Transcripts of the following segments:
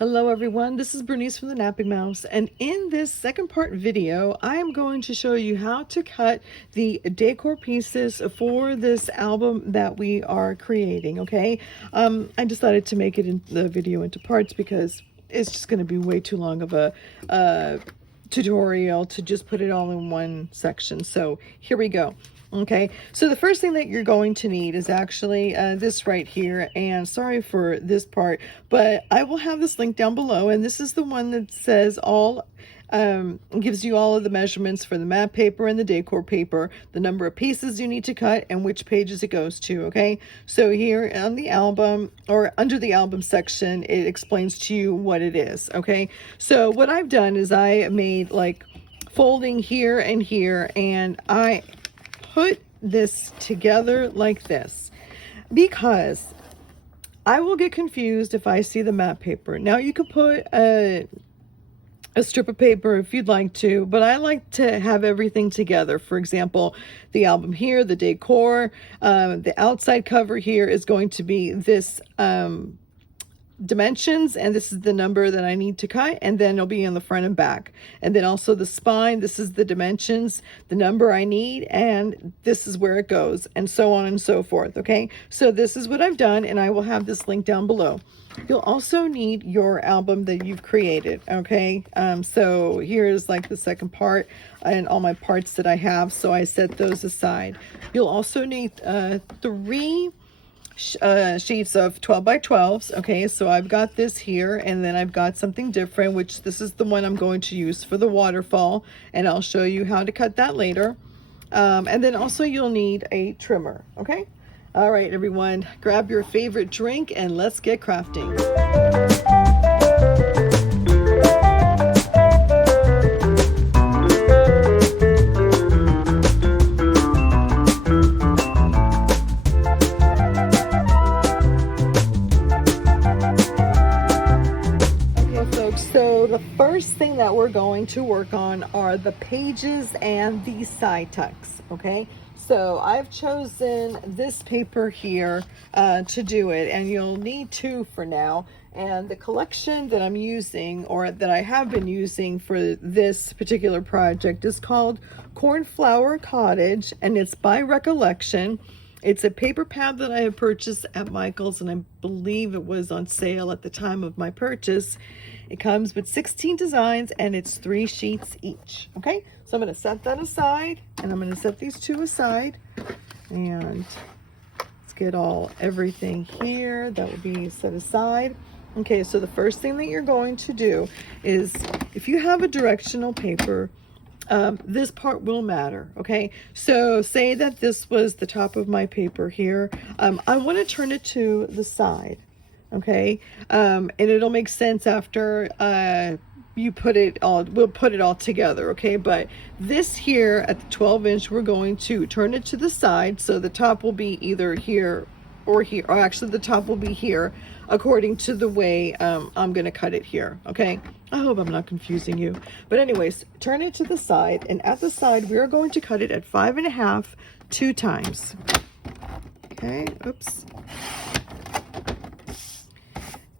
Hello everyone, this is Bernice from the Napping Mouse, and in this second part video I am going to show you how to cut the decor pieces for this album that we are creating. Okay, I decided to make it in the video into parts because it's just going to be way too long of a tutorial to just put it all in one section. So here we go. Okay, so the first thing that you're going to need is actually this right here, and sorry for this part, but I will have this link down below, and this is the one that says all gives you all of the measurements for the matte paper and the decor paper, the number of pieces you need to cut, and which pages it goes to. Okay, so here on the album, or under the album section, it explains to you what it is. Okay, so what I've done is I made like folding here and here, and I put this together like this because I will get confused if I see the matte paper. Now you could put a strip of paper if you'd like to, but I like to have everything together. For example, the album here, the decor, the outside cover here is going to be this dimensions, and this is the number that I need to cut, and then it'll be in the front and back. And then also the spine, this is the dimensions, the number I need, and this is where it goes, and so on and so forth. Okay, so this is what I've done, and I will have this link down below. You'll also need your album that you've created. Okay, so here's like the second part and all my parts that I have, so I set those aside. You'll also need 3 sheets of 12 by 12s. Okay, so I've got this here, and then I've got something different, which this is the one I'm going to use for the waterfall, and I'll show you how to cut that later. And then also you'll need a trimmer. Okay, all right everyone, grab your favorite drink and let's get crafting. So the first thing that we're going to work on are the pages and the side tucks. Okay, so I've chosen this paper here to do it, and you'll need 2 for now. And the collection that I'm using, or that I have been using for this particular project, is called Cornflower Cottage, and it's by Recollection. It's a paper pad that I have purchased at Michael's, and I believe it was on sale at the time of my purchase. It comes with 16 designs, and it's 3 sheets each. Okay, so I'm going to set that aside, and I'm going to set these 2 aside, and let's get everything here that will be set aside. Okay, so the first thing that you're going to do is, if you have a directional paper, this part will matter. Okay, so say that this was the top of my paper here. I want to turn it to the side. Okay, and it'll make sense after we'll put it all together. Okay, but this here at the 12-inch, we're going to turn it to the side, so the top will be either here or here, or actually the top will be here according to the way I'm gonna cut it here. Okay, I hope I'm not confusing you, but anyways, turn it to the side, and at the side we are going to cut it at 5.5 2 times. Okay, oops.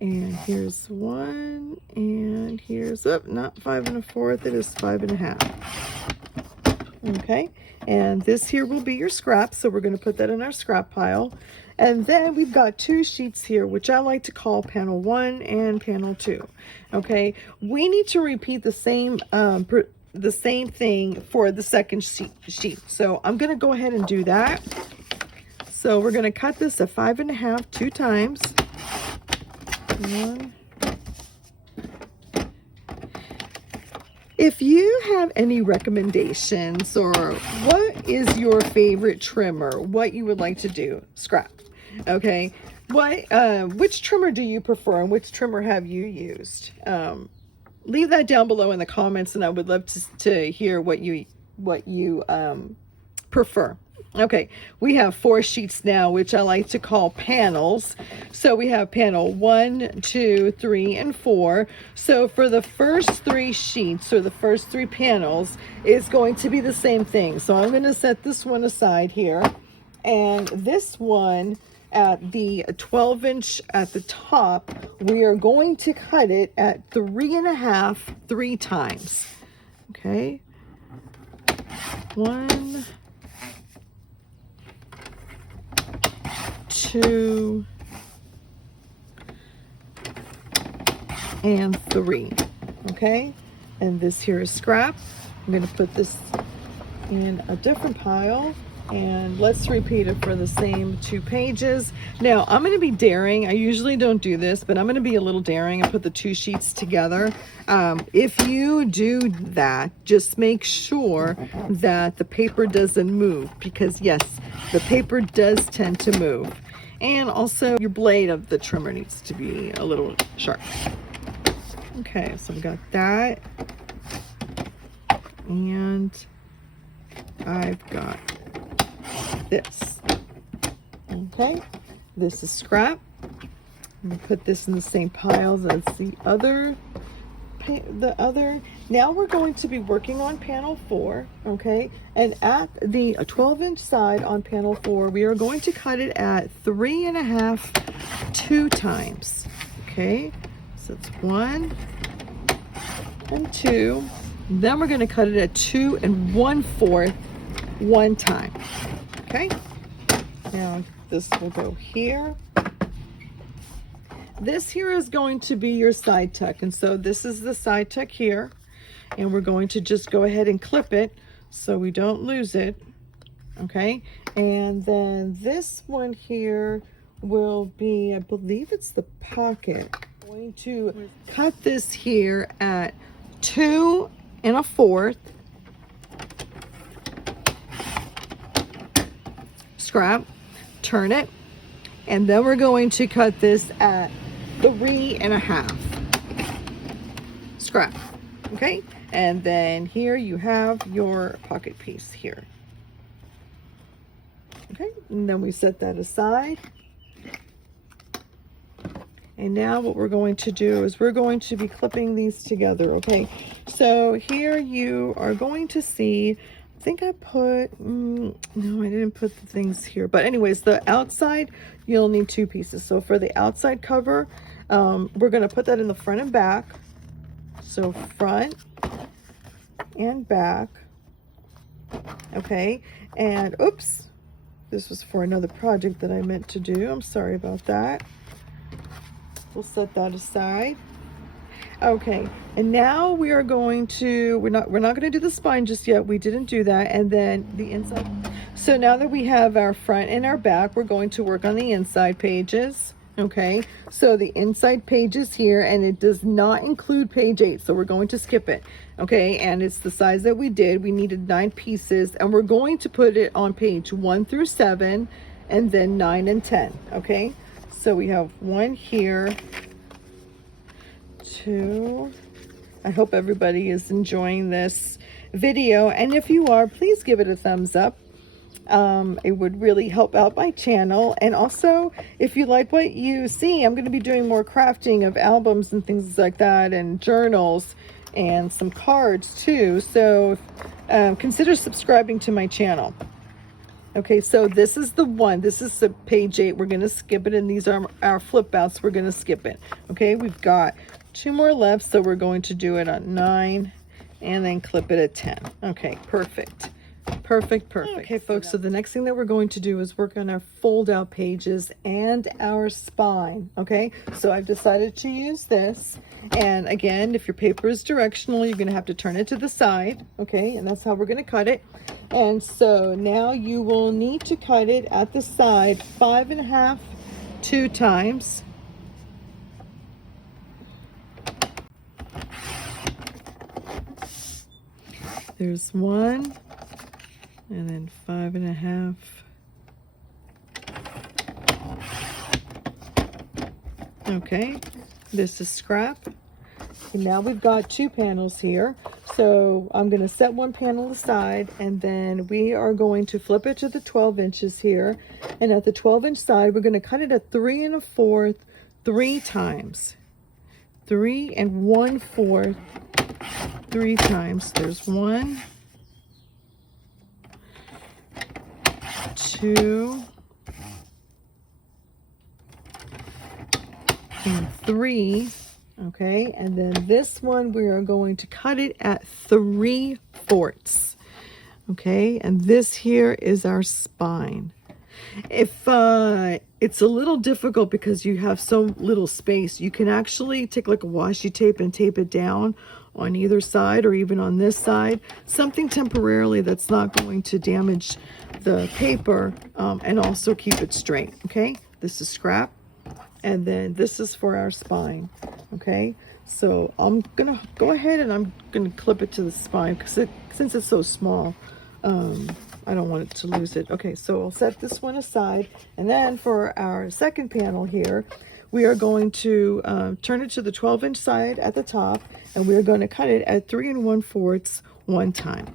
And here's 1, and here's not 5 1/4, it is 5.5. Okay, and this here will be your scrap, so we're going to put that in our scrap pile. And then we've got 2 sheets here, which I like to call panel 1 and panel 2. Okay, we need to repeat the same thing for the second sheet. So I'm going to go ahead and do that. So we're going to cut this at 5.5 2 times. 1. If you have any recommendations, or what is your favorite trimmer, what you would like to do, scrap. Okay, which trimmer do you prefer, and which trimmer have you used? Leave that down below in the comments, and I would love to hear what you prefer. Okay, we have 4 sheets now, which I like to call panels. So we have panel 1, 2, 3, and 4. So for the first 3 sheets, or the first 3 panels, is going to be the same thing. So I'm going to set this one aside here, and this one at the 12-inch at the top, we are going to cut it at 3.5, 3 times. Okay. 1, 2, and 3. Okay. And this here is scrap. I'm going to put this in a different pile, and let's repeat it for the same 2 pages. Now I'm going to be daring. I usually don't do this, but I'm going to be a little daring and put the 2 sheets together. If you do that, just make sure that the paper doesn't move, because yes, the paper does tend to move. And also your blade of the trimmer needs to be a little sharp. Okay, so I've got that, and I've got this. Okay, this is scrap. I'm gonna put this in the same piles as the other. Now we're going to be working on panel 4. Okay, and at the 12-inch side on panel 4, we are going to cut it at 3.5, 2 times. Okay, so it's 1 and 2. Then we're going to cut it at 2 1/4, 1 time. Okay, now this will go here. This here is going to be your side tuck, and so this is the side tuck here, and we're going to just go ahead and clip it so we don't lose it. Okay, and then this one here will be, I believe it's the pocket. I'm going to cut this here at 2 1/4 scrap, turn it, and then we're going to cut this at 3.5 scrap. Okay, and then here you have your pocket piece here. Okay, and then we set that aside. And now what we're going to do is we're going to be clipping these together. Okay, so here you are going to see, I think I put, no, I didn't put the things here. But anyways, the outside, you'll need 2 pieces. So for the outside cover, we're going to put that in the front and back. So front and back. Okay, and oops, this was for another project that I meant to do. I'm sorry about that. We'll set that aside. Okay, and now we are going to, we're not going to do the spine just yet. We didn't do that. And then the inside. So now that we have our front and our back, we're going to work on the inside pages. Okay, so the inside pages here, and it does not include page 8, so we're going to skip it. Okay, and it's the size that we did. We needed 9 pieces, and we're going to put it on page 1 through 7, and then 9 and 10. Okay, so we have 1 here, 2. I hope everybody is enjoying this video, and if you are, please give it a thumbs up. It would really help out my channel. And also, if you like what you see, I'm going to be doing more crafting of albums and things like that, and journals and some cards too. So consider subscribing to my channel. Okay, so this is the one. This is the page 8. We're going to skip it, and these are our flip outs. We're going to skip it. Okay, we've got 2 more left, so we're going to do it on 9 and then clip it at 10. Okay, perfect. Perfect. Okay, folks, so the next thing that we're going to do is work on our fold out pages and our spine. Okay, so I've decided to use this, and again, if your paper is directional, you're going to have to turn it to the side. Okay, and that's how we're going to cut it. And so now you will need to cut it at the side 5.5, 2 times. There's 1. And then 5.5. Okay, this is scrap. And now we've got 2 panels here. So I'm going to set 1 panel aside, and then we are going to flip it to the 12 inches here. And at the 12-inch side, we're going to cut it at 3 1/4, 3 times. 3 1/4, 3 times. There's 1, 2, and 3. Okay, and then this one we are going to cut it at 3/4. Okay, and this here is our spine. If it's a little difficult because you have so little space, you can actually take like a washi tape and tape it down on either side or even on this side, something temporarily that's not going to damage the paper, and also keep it straight. Okay, this is scrap, and then this is for our spine. Okay, so I'm gonna go ahead and I'm gonna clip it to the spine because since it's so small, I don't want it to lose it. Okay, so I'll set this one aside, and then for our second panel here, we are going to turn it to the 12-inch side at the top, and we are going to cut it at 3 1/4 one time,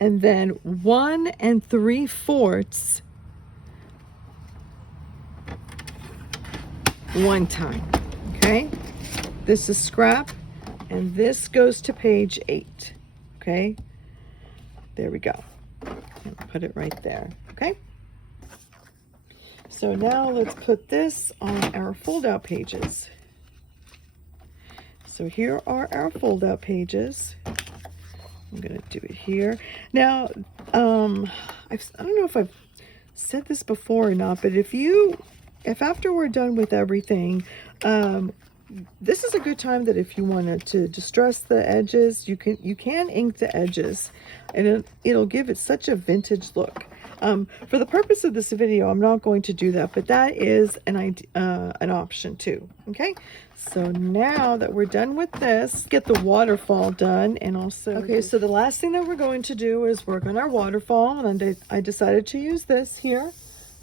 and then 1 3/4 one time. Okay, this is scrap, and this goes to page 8. Okay, there we go. And put it right there. Okay, so now let's put this on our fold out pages. So here are our fold out pages. I'm gonna do it here now. I don't know if I've said this before or not, but if after we're done with everything, this is a good time that if you wanted to distress the edges, you can ink the edges, and it'll give it such a vintage look. For the purpose of this video, I'm not going to do that, but that is an option too. Okay, so now that we're done with this, get the waterfall done, and also okay. So the last thing that we're going to do is work on our waterfall, and I decided to use this here.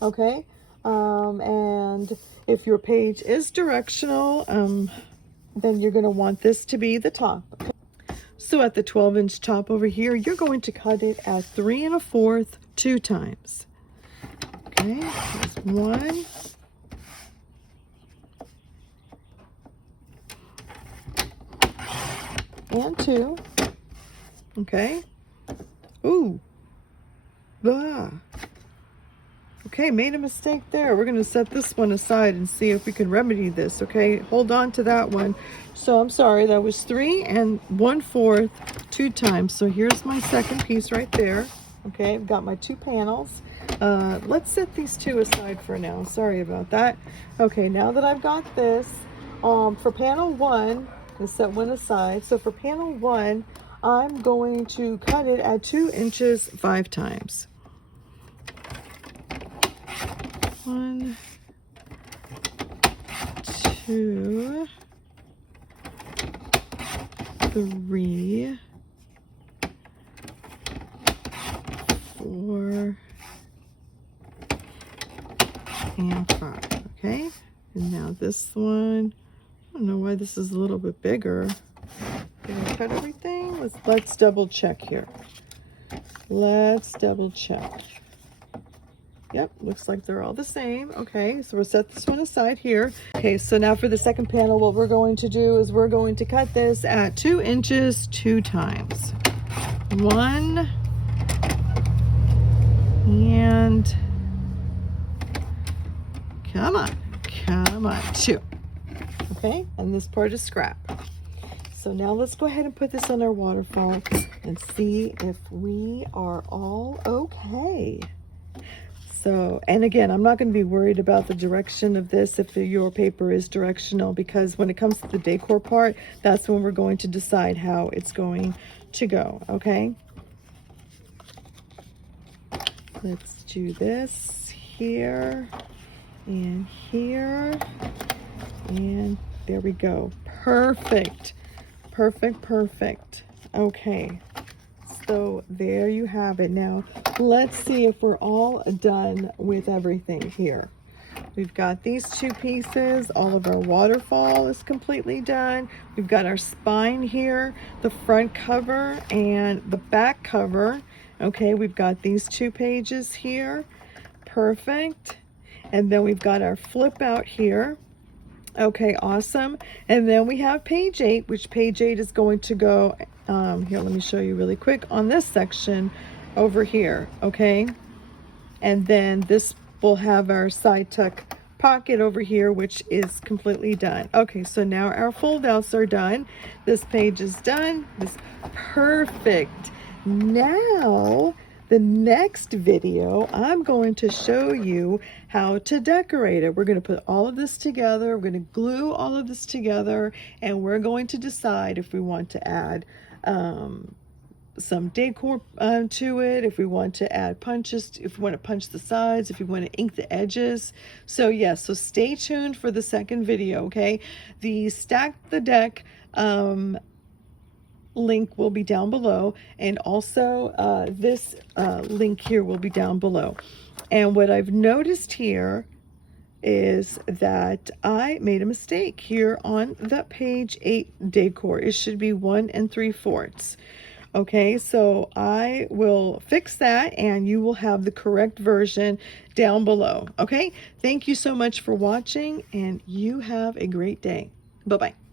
Okay, and if your page is directional, then you're going to want this to be the top. Okay? So at the 12-inch top over here, you're going to cut it at 3 1/4 2 times. Okay, here's 1. And 2. Okay. Ooh. Ah. Okay, made a mistake there. We're going to set this one aside and see if we can remedy this. Okay, hold on to that one. So I'm sorry, that was 3 1/4 2 times. So here's my second piece right there. Okay, I've got my 2 panels. Let's set these 2 aside for now. Sorry about that. Okay, now that I've got this, for panel 1, let's set one aside. So for panel 1, I'm going to cut it at 2 inches 5 times. 1, 2, 3, 4, and 5. Okay, and now this one, I don't know why this is a little bit bigger. Did I cut everything? Let's double check here. Let's double check. Yep, looks like they're all the same. Okay, so we'll set this one aside here. Okay, so now for the second panel, what we're going to do is we're going to cut this at 2 inches 2 times. 1 and come on, 2. Okay, and this part is scrap. So now let's go ahead and put this on our waterfall and see if we are all okay. So, and again, I'm not going to be worried about the direction of this if your paper is directional, because when it comes to the decor part, that's when we're going to decide how it's going to go. Okay, let's do this here and here, and there we go. Perfect. Okay, so there you have it. Now let's see if we're all done with everything here. We've got these 2 pieces. All of our waterfall is completely done. We've got our spine here, the front cover and the back cover. Okay, we've got these 2 pages here. Perfect. And then we've got our flip out here. Okay, awesome. And then we have page 8, which page 8 is going to go here, let me show you really quick on this section over here. Okay, and then this will have our side tuck pocket over here, which is completely done. Okay, so now our fold outs are done. This page is done. This perfect. Now the next video, I'm going to show you how to decorate it. We're going to put all of this together. We're going to glue all of this together, and we're going to decide if we want to add some decor to it, if we want to add punches, if we want to punch the sides, if you want to ink the edges. So yes, so stay tuned for the second video, okay? The Stack the Deck link will be down below, and also this link here will be down below. And what I've noticed here is that I made a mistake here on the page 8 decor. It should be 1 3/4. Okay, so I will fix that, and you will have the correct version down below. Okay, thank you so much for watching, and you have a great day. Bye-bye.